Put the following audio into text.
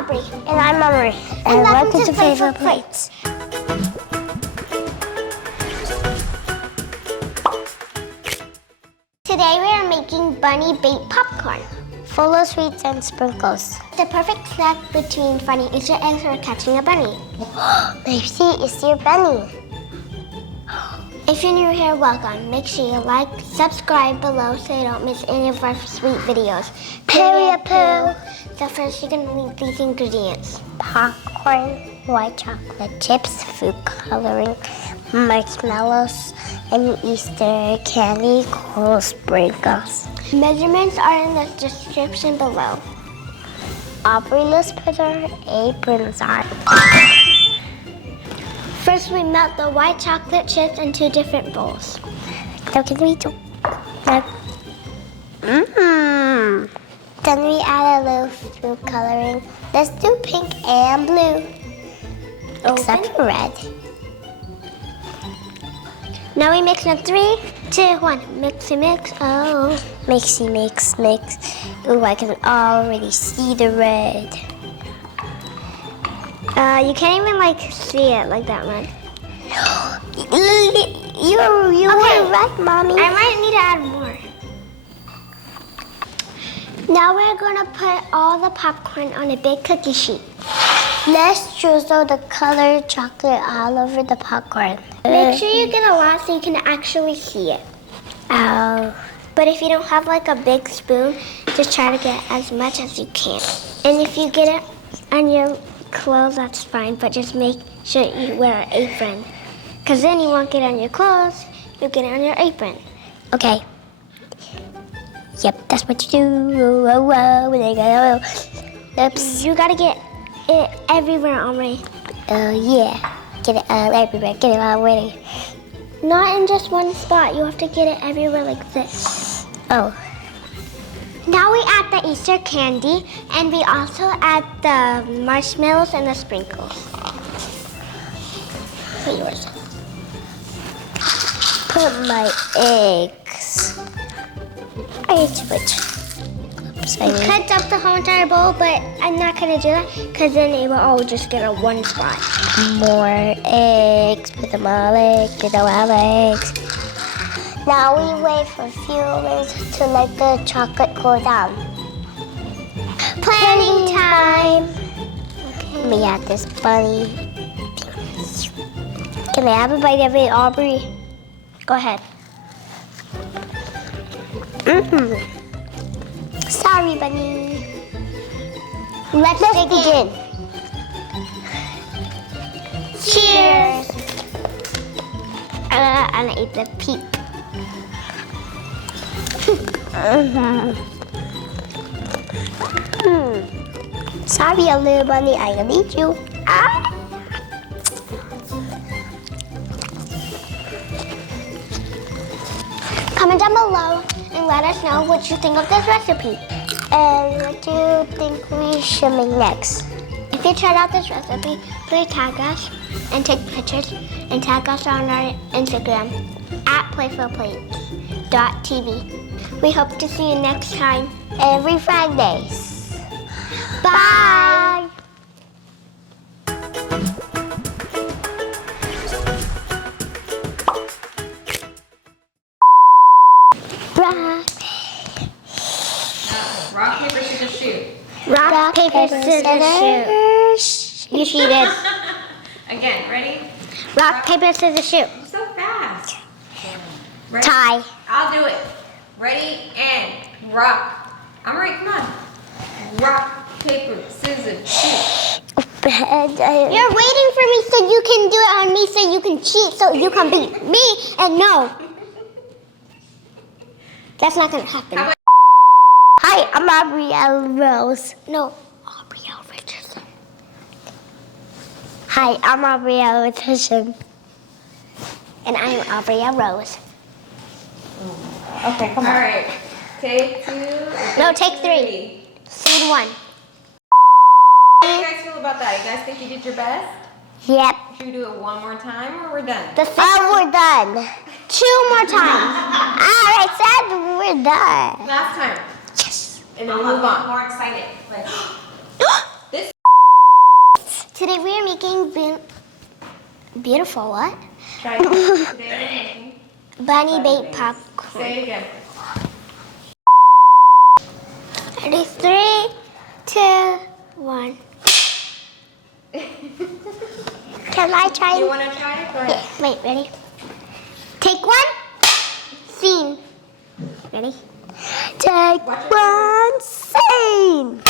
Aubrey. And I'm Amory. And welcome to Flavor Plates. Today we are making bunny baked popcorn. Full of sweets and sprinkles. The perfect snack between finding Easter eggs or catching a bunny. Maybe it's your bunny. If you're new here, welcome. Make sure you like, subscribe below so you don't miss any of our sweet videos. Period poo. So first you're gonna need these ingredients. Popcorn, white chocolate chips, food coloring, marshmallows, and Easter candy, coral sprinkles. Measurements are in the description below. Aubrey, let's put our aprons on. First we melt the white chocolate chips in 2 different bowls. Now can we do? Then we add a little food coloring. Let's do pink and blue. Except for red. Now we mix in 3, 2, 1. Mixy mix. Oh. Mixy mix mix. Ooh, I can already see the red. You can't even see it like that much. You were right, Mommy. I might need to add more. Now we're gonna put all the popcorn on a big cookie sheet. Let's drizzle the colored chocolate all over the popcorn. Make sure you get a lot so you can actually see it. Oh. But if you don't have a big spoon, just try to get as much as you can. And if you get it on your clothes, that's fine, but just make sure you wear an apron. Because then you won't get it on your clothes, you'll get it on your apron. Okay. Yep, that's what you do. Whoa, whoa, there you go. Oops. You gotta get it everywhere already. Oh, yeah. Get it all everywhere. Get it already. Not in just one spot. You have to get it everywhere like this. Oh. Now we add the Easter candy, and we also add the marshmallows and the sprinkles. Put yours. Put my eggs. Which? Oops, You could dump the whole entire bowl, but I'm not gonna do that because then it will all just get in one spot. More eggs. Put them all eggs. Put them all eggs. Now we wait for a few minutes to let the chocolate cool down. Planning time. Let me add this bunny. Can I have a bite of it, Aubrey? Go ahead. Sorry, bunny. Let's begin. Cheers. And I ate the peak. Sorry, a little bunny. I can eat you. Comment down below and let us know what you think of this recipe. And what do you think we should make next? If you tried out this recipe, please tag us and take pictures and tag us on our Instagram at playfulplates.tv. We hope to see you next time. Every Fridays. Bye. Rock, paper, scissors, shoot. Rock, paper, scissors, shoot. You cheated. Again, ready? Rock, paper, scissors, shoot. So fast. Ready? Tie. I'll do it. Ready and rock. Amory, come on. Rock, paper, scissors, shoot. You're waiting for me so you can do it on me so you can cheat so you can beat me and no. That's not gonna happen. How about Hi, I'm Aubrielle Rose. No, Aubrielle Richardson. Hi, I'm Aubrielle Richardson. And I'm Aubrielle Rose. Okay, come all right. Take 2. No, take 3. Scene 1. How do you guys feel about that? You guys think you did your best? Yep. Should we do it one more time or we're done? We're done. 2 more times. I said we're done. Last time. Yes. And then we move on. More excited. Like, This Today we are making beautiful what? Try it. Today we're making Bunny baked popcorn. Say it again. Ready? 3, 2, 1. Can I try? You want to try it? Go ahead. Yeah, wait, ready? Take one. Scene. Ready? Take Watch it. one scene.